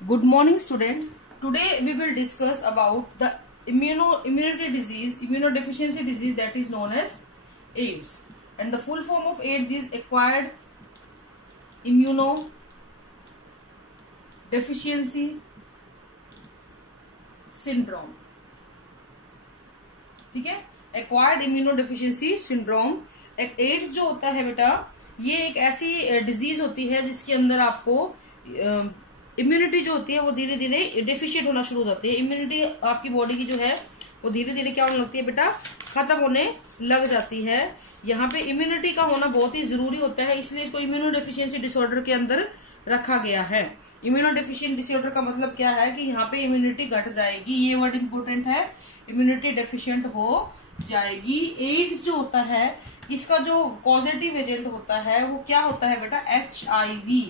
Good morning, student. Today we will discuss about the immunity disease, immunodeficiency disease that is known as AIDS. And the full form of AIDS is acquired immunodeficiency syndrome. ठीक है, acquired immunodeficiency syndrome. Ads जो होता है बेटा, ये एक ऐसी disease होती है जिसके अंदर आपको इम्यूनिटी जो होती है वो धीरे धीरे डेफिशिएंट होना शुरू हो जाती है। इम्यूनिटी आपकी बॉडी की जो है वो धीरे धीरे क्या होने लगती है बेटा, खत्म होने लग जाती है। यहाँ पे इम्यूनिटी का होना बहुत ही जरूरी होता है, इसलिए इसको इम्यूनोडेफिशिएंसी डिसऑर्डर के अंदर रखा गया है। इम्यूनोडेफिशिएंट डिसऑर्डर का मतलब क्या है कि यहाँ पे इम्यूनिटी घट जाएगी, ये वर्ड इंपॉर्टेंट है, इम्यूनिटी डेफिशिएंट हो जाएगी। एड्स जो होता है इसका जो पॉजिटिव एजेंट होता है वो क्या होता है बेटा, HIV।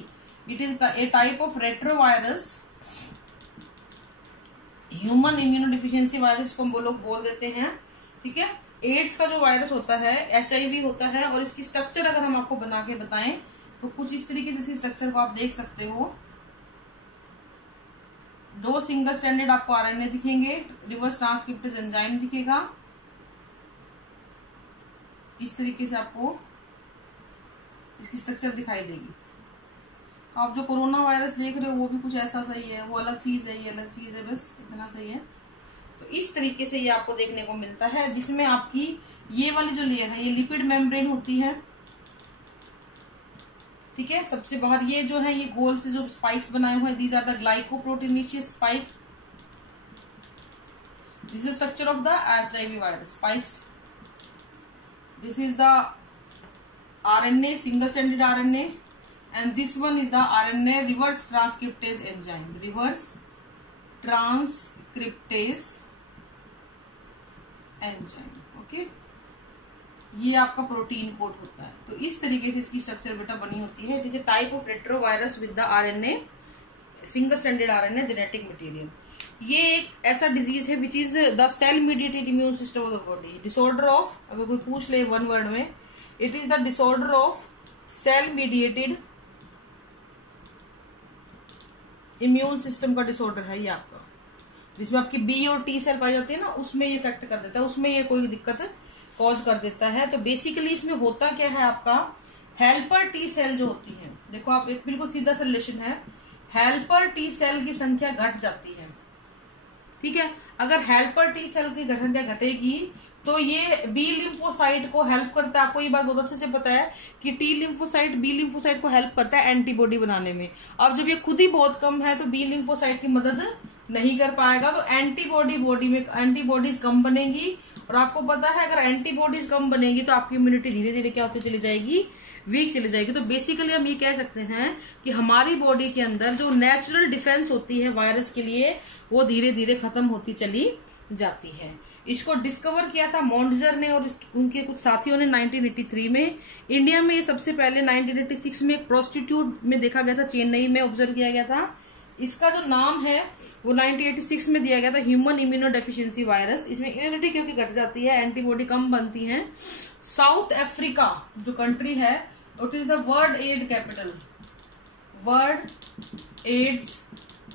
It is a type of retrovirus, human immunodeficiency virus को हम लोग बोल देते हैं। ठीक है, एड्स का जो वायरस होता है HIV होता है, और इसकी स्ट्रक्चर अगर हम आपको बना के बताएं तो कुछ इस तरीके से इसकी स्ट्रक्चर को आप देख सकते हो। 2 सिंगल स्ट्रैंडेड आपको RNA दिखेंगे, रिवर्स ट्रांसक्रिप्टेज एंजाइम दिखेगा, इस तरीके से आपको इसकी स्ट्रक्चर दिखाई देगी। आप जो कोरोना वायरस देख रहे हो वो भी कुछ ऐसा सही है, वो अलग चीज है, ये अलग चीज है, बस इतना सही है। तो इस तरीके से ये आपको देखने को मिलता है, जिसमें आपकी ये वाली जो लेयर है ये लिपिड मेम्ब्रेन होती है। ठीक है, सबसे बाहर ये जो है ये गोल से जो स्पाइक्स बनाए हुए हैं, these are the glycoproteinaceous spike. This is structure of the HIV virus spikes. This is the RNA, single stranded RNA, and this one is the RNA reverse transcriptase enzyme, reverse transcriptase enzyme। Okay, ये आपका protein code होता है। तो इस तरीके से इसकी structure बेटा बनी होती है। जैसे type of retrovirus with the RNA, single stranded RNA genetic material. ये एक ऐसा डिजीज है which is the cell mediated immune system of the body. Disorder of, अगर कोई पूछ ले वन वर्ड में, it is the disorder of cell mediated immune system का डिसऑर्डर है ये आपका, जिसमें आपकी B और T सेल पाई जाती है ना, उसमें ये इफेक्ट कर देता है, उसमें ये कोई दिक्कत कॉज कर देता है। तो बेसिकली इसमें होता क्या है, आपका हेल्पर T सेल जो होती है, देखो आप एक बिल्कुल सीधा सा रिलेशन है, हेल्पर T सेल की संख्या घट जाती है। ठीक है, अगर हेल्पर T सेल की संख्या घटेगी तो ये B लिम्फोसाइट को हेल्प करता है। आपको ये बात बहुत अच्छे से पता है कि T लिम्फोसाइट B लिम्फोसाइट को हेल्प करता है एंटीबॉडी बनाने में। अब जब ये खुद ही बहुत कम है तो B लिम्फोसाइट की मदद नहीं कर पाएगा, तो एंटीबॉडी बॉडी में एंटीबॉडीज कम बनेगी। और आपको पता है अगर एंटीबॉडीज कम बनेगी तो आपकी इम्यूनिटी धीरे धीरे क्या होती चली जाएगी, वीक चली जाएगी। तो बेसिकली हम ये कह सकते हैं कि हमारी बॉडी के अंदर जो नेचुरल डिफेंस होती है वायरस के लिए वो धीरे धीरे खत्म होती चली जाती है। इसको डिस्कवर किया था मॉन्डजर ने और उनके कुछ साथियों ने 1983 में। इंडिया में ये सबसे पहले 1986 में एक प्रोस्टिट्यूट में देखा गया था, चेन्नई में ऑब्जर्व किया गया था। इसका जो नाम है वो 1986 में दिया गया था ह्यूमन इम्यूनोडेफिशिएंसी वायरस। इसमें इम्यूनिटी क्योंकि घट जाती है, एंटीबॉडी कम बनती है। साउथ अफ्रीका जो कंट्री है, it is the world aid capital, world AIDS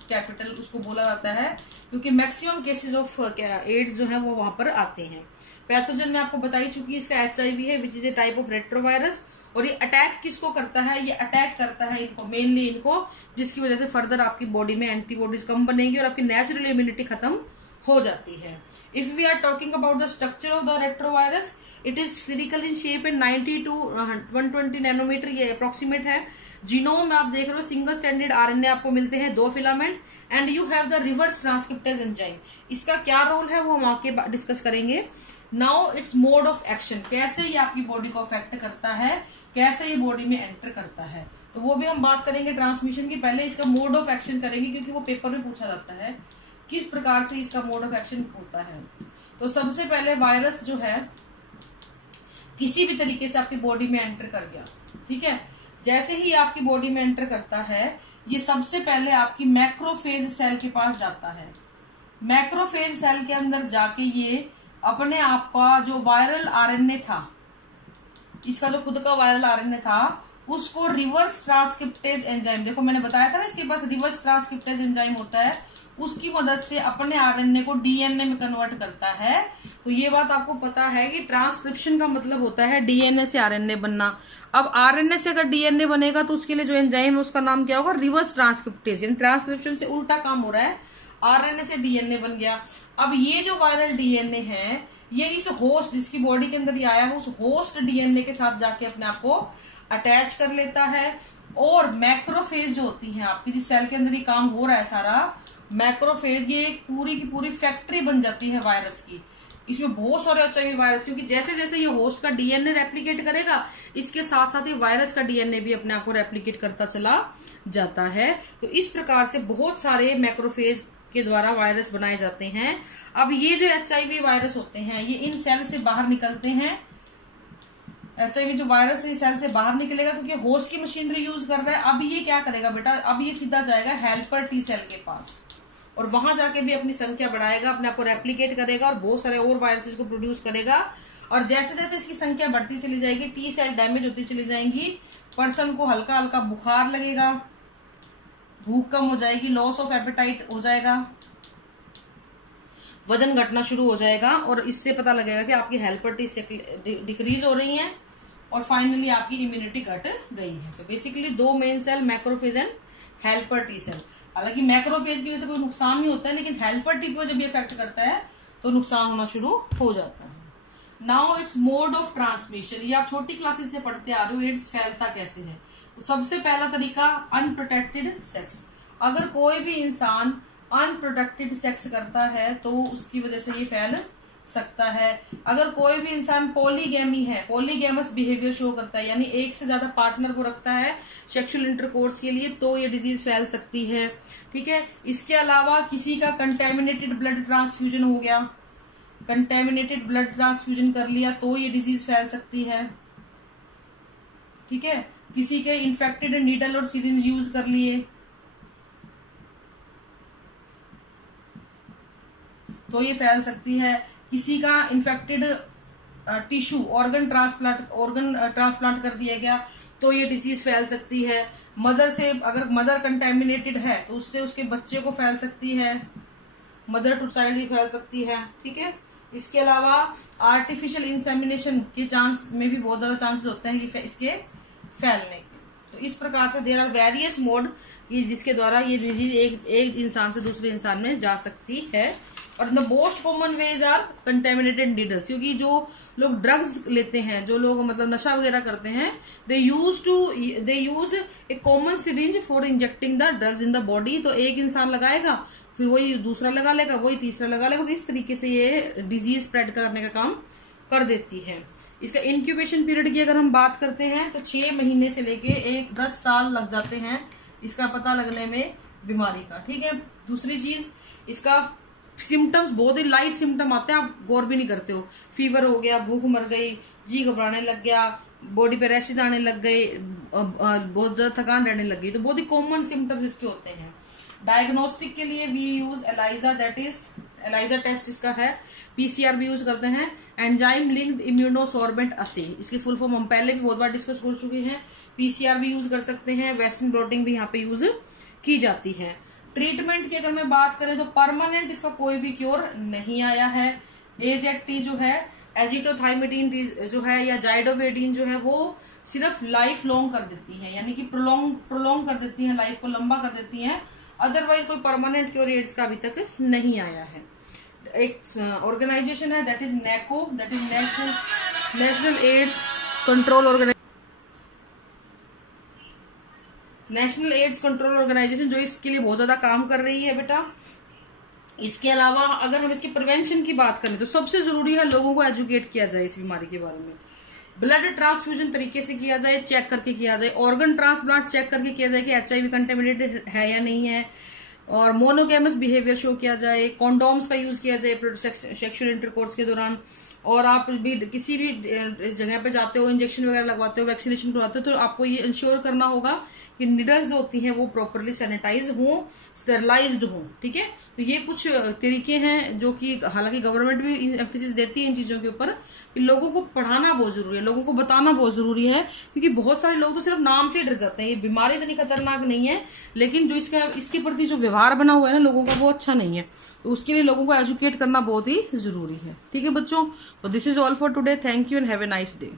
capital उसको बोला जाता है, क्योंकि मैक्सिमम केसेस ऑफ एड्स जो है वो वहां पर आते हैं। पैथोजन में आपको बताई चुकी, इसका HIV है which is a type of retrovirus. और ये अटैक किसको करता है, ये अटैक करता है इनको, मेनली इनको, जिसकी वजह से फर्दर आपकी बॉडी में एंटीबॉडीज कम बनेगी और आपकी नेचुरल इम्यूनिटी खत्म हो जाती है। If we are talking about the structure of the retrovirus, it is spherical in shape and 90 to 120 nanometre ये अप्रोक्सीमेट है। जीनोम में आप देख रहे हो सिंगल स्टैंडर्ड RNA आपको मिलते हैं 2 filament, and you have the reverse transcriptase enzyme. इसका क्या रोल है वो हम आगे डिस्कस करेंगे। Now it's mode of action, कैसे ये आपकी बॉडी को अफेक्ट करता है, कैसे ये बॉडी में एंटर करता है, तो वो भी हम बात करेंगे ट्रांसमिशन की। पहले इसका मोड ऑफ एक्शन करेंगे क्योंकि वो पेपर में पूछा जाता है किस प्रकार से इसका मोड ऑफ एक्शन होता है। तो सबसे पहले वायरस जो है किसी भी तरीके से आपकी बॉडी में एंटर कर गया। ठीक है, जैसे ही आपकी बॉडी में एंटर करता है ये सबसे पहले आपकी मैक्रोफेज सेल के पास जाता है। मैक्रोफेज सेल के अंदर जाके ये अपने आप का जो वायरल RNA था, इसका जो खुद का वायरल RNA था उसको रिवर्स ट्रांसक्रिप्टेज एंजाइम, देखो मैंने बताया था ना इसके पास रिवर्स ट्रांसक्रिप्टेज एंजाइम होता है, उसकी मदद से अपने आरएनए को डीएनए में कन्वर्ट करता है। तो ये बात आपको पता है कि ट्रांसक्रिप्शन का मतलब होता है डीएनए से आरएनए बनना। अब आरएनए से अगर डीएनए बनेगा तो उसके लिए जो एंजाइम है उसका नाम क्या होगा, रिवर्स ट्रांसक्रिप्टेज, यानी ट्रांसक्रिप्शन से उल्टा काम हो रहा है, आरएनए से डीएनए बन गया। अब ये जो वायरल डीएनए है ये इस होस्ट जिसकी बॉडी के अंदर ये आया है उस होस्ट डीएनए के साथ जाके अपने आप को अटैच कर लेता है, और मैक्रोफेज जो होती है आपकी जिस सेल के अंदर ये काम हो रहा है सारा, मैक्रोफेज ये एक पूरी की पूरी फैक्ट्री बन जाती है वायरस की। इसमें बहुत सारे एचआईवी वायरस, क्योंकि जैसे जैसे ये होस्ट का डीएनए रेप्लिकेट करेगा इसके साथ साथ ये वायरस का डीएनए भी अपने आप को रेप्लिकेट करता चला जाता है। तो इस प्रकार से बहुत सारे मैक्रोफेज के द्वारा वायरस बनाए जाते हैं। अब ये जो एचआईवी वायरस होते हैं ये इन सेल से बाहर निकलते हैं। एचआईवी जो वायरस है सेल से बाहर निकलेगा क्योंकि होस्ट की मशीनरी यूज कर रहा है। अब ये क्या करेगा बेटा, अब ये सीधा जाएगा हेल्पर टी सेल के पास और वहां जाके भी अपनी संख्या बढ़ाएगा, अपने आप को रेप्लिकेट करेगा और बहुत सारे और वायरसेस को प्रोड्यूस करेगा। और जैसे जैसे इसकी संख्या बढ़ती चली जाएगी, टी सेल डैमेज होती चली जाएंगी, पर्सन को हल्का हल्का बुखार लगेगा, भूख कम हो जाएगी, लॉस ऑफ एपेटाइट हो जाएगा, वजन घटना शुरू हो जाएगा, और इससे पता लगेगा कि आपकी हेल्पर टी सेल डिक्रीज हो रही है और फाइनली आपकी इम्यूनिटी घट गई है। तो बेसिकली दो main cell, macrophage and helper T cell. हालांकि मैक्रोफेज की वजह से कोई नुकसान नहीं होता है, लेकिन हेल्पर टी को जब ये इफेक्ट करता है तो नुकसान होना शुरू हो जाता है। Now it's mode of transmission, ये आप छोटी क्लासेस से पढ़ते आ रहे हो, एड्स फैलता कैसे है। तो सबसे पहला तरीका अनप्रोटेक्टेड सेक्स। अगर कोई भी इंसान अनप्रोटेक्टेड सेक्स करता है तो उसकी वजह से ये फैल सकता है। अगर कोई भी इंसान पॉलीगैमी है, पॉलीगैमस बिहेवियर शो करता है, यानी एक से ज्यादा पार्टनर को रखता है सेक्सुअल इंटरकोर्स के लिए, तो ये डिजीज फैल सकती है। ठीक है, इसके अलावा किसी का कंटेमिनेटेड ब्लड ट्रांसफ्यूजन हो गया, कंटेमिनेटेड ब्लड ट्रांसफ्यूजन कर लिया तो ये डिजीज फैल सकती है। ठीक है, किसी के इन्फेक्टेड नीडल और सिरिंज यूज कर लिए तो ये फैल सकती है। किसी का इन्फेक्टेड टिश्यू ऑर्गन ट्रांसप्लांट कर दिया गया तो ये डिजीज फैल सकती है। मदर से अगर मदर कंटेमिनेटेड है तो उससे उसके बच्चे को फैल सकती है, मदर टू चाइल्ड ही फैल सकती है। ठीक है, इसके अलावा आर्टिफिशियल इंसेमिनेशन के चांस में भी बहुत ज्यादा चांसेस होते हैं कि इसके फैलने के। तो इस प्रकार से देयर आर वेरियस मोड जिसके द्वारा ये डिजीज एक इंसान से दूसरे इंसान में जा सकती है। और the most common ways are contaminated needles, क्योंकि जो लोग ड्रग्स लेते हैं, जो लोग मतलब नशा वगैरह करते हैं, they use a common syringe for injecting the drugs in the body. तो एक इंसान लगाएगा, फिर वही दूसरा लगा लेगा, वही तीसरा लगा लेगा, तो इस तरीके से ये डिजीज स्प्रेड करने का काम कर देती है। इसका इंक्यूबेशन पीरियड की अगर हम बात करते हैं तो 6 महीने से लेके 10 साल लग जाते हैं इसका पता लगने में बीमारी का। ठीक है, दूसरी चीज इसका सिम्टम्स बहुत ही लाइट सिम्टम आते हैं, आप गौर भी नहीं करते हो। फीवर हो गया, भूख मर गई, जी घबराने लग गया, बॉडी पे रैशेज आने लग गए, बहुत ज्यादा थकान रहने लग गई, तो बहुत ही कॉमन सिम्टम्स इसके होते हैं। डायग्नोस्टिक के लिए we use ELISA, that is ELISA test इसका है। पीसीआर भी यूज करते हैं, एंजाइम लिंक्ड इम्यूनोसॉर्बेंट असे, इसकी फुल फॉर्म हम पहले भी बहुत बार डिस्कस कर चुके हैं। पीसीआर भी यूज कर सकते हैं, वेस्टर्न ब्लॉटिंग भी यहाँ पे यूज की जाती है। ट्रीटमेंट की अगर मैं बात करें तो परमानेंट इसका कोई भी क्योर नहीं आया है। एजेटी जो है, एजिटोथाइमेटिन जो है या जाइडोवेटिन जो है, वो सिर्फ लाइफ लॉन्ग कर देती है, यानी कि प्रोलॉन्ग कर देती है, लाइफ को लंबा कर देती है। अदरवाइज कोई परमानेंट क्योर एड्स का अभी तक नहीं आया है। एक ऑर्गेनाइजेशन है that is NACO, that is national AIDS control organisation, national AIDS control organisation, जो इसके लिए बहुत ज्यादा काम कर रही है बेटा। इसके अलावा अगर हम इसके प्रिवेंशन की बात करें तो सबसे जरूरी है लोगों को एजुकेट किया जाए इस बीमारी के बारे में। ब्लड ट्रांसफ्यूजन तरीके से किया जाए, चेक करके किया जाए। ऑर्गन ट्रांसप्लांट चेक करके किया जाए कि एचआईवी कंटेमिनेटेड है या नहीं है। और मोनोगैमस बिहेवियर शो किया जाए। कॉन्डोम्स का यूज किया जाए सेक्सुअल इंटरकोर्स के दौरान। और आप भी किसी भी जगह पे जाते हो, इंजेक्शन वगैरह लगवाते हो, वैक्सीनेशन करवाते हो, तो आपको ये इंश्योर करना होगा कि निडल्स होती हैं वो प्रॉपरली सैनिटाइज हों, स्टेरलाइज्ड हों। ठीक है, तो ये कुछ तरीके हैं जो कि हालांकि गवर्नमेंट भी एम्फेसिस देती है इन चीजों के ऊपर, कि लोगों को पढ़ाना बहुत जरूरी है, लोगों को बताना बहुत जरूरी है, क्योंकि बहुत सारे लोग तो सिर्फ नाम से डर जाते हैं। ये बीमारी इतनी खतरनाक नहीं है, लेकिन जो इसके प्रति जो व्यवहार बना हुआ है ना लोगों का, वो अच्छा नहीं है। तो उसके लिए लोगों को एजुकेट करना बहुत ही जरूरी है। ठीक है बच्चों, तो this is all for today. Thank you and have a nice day.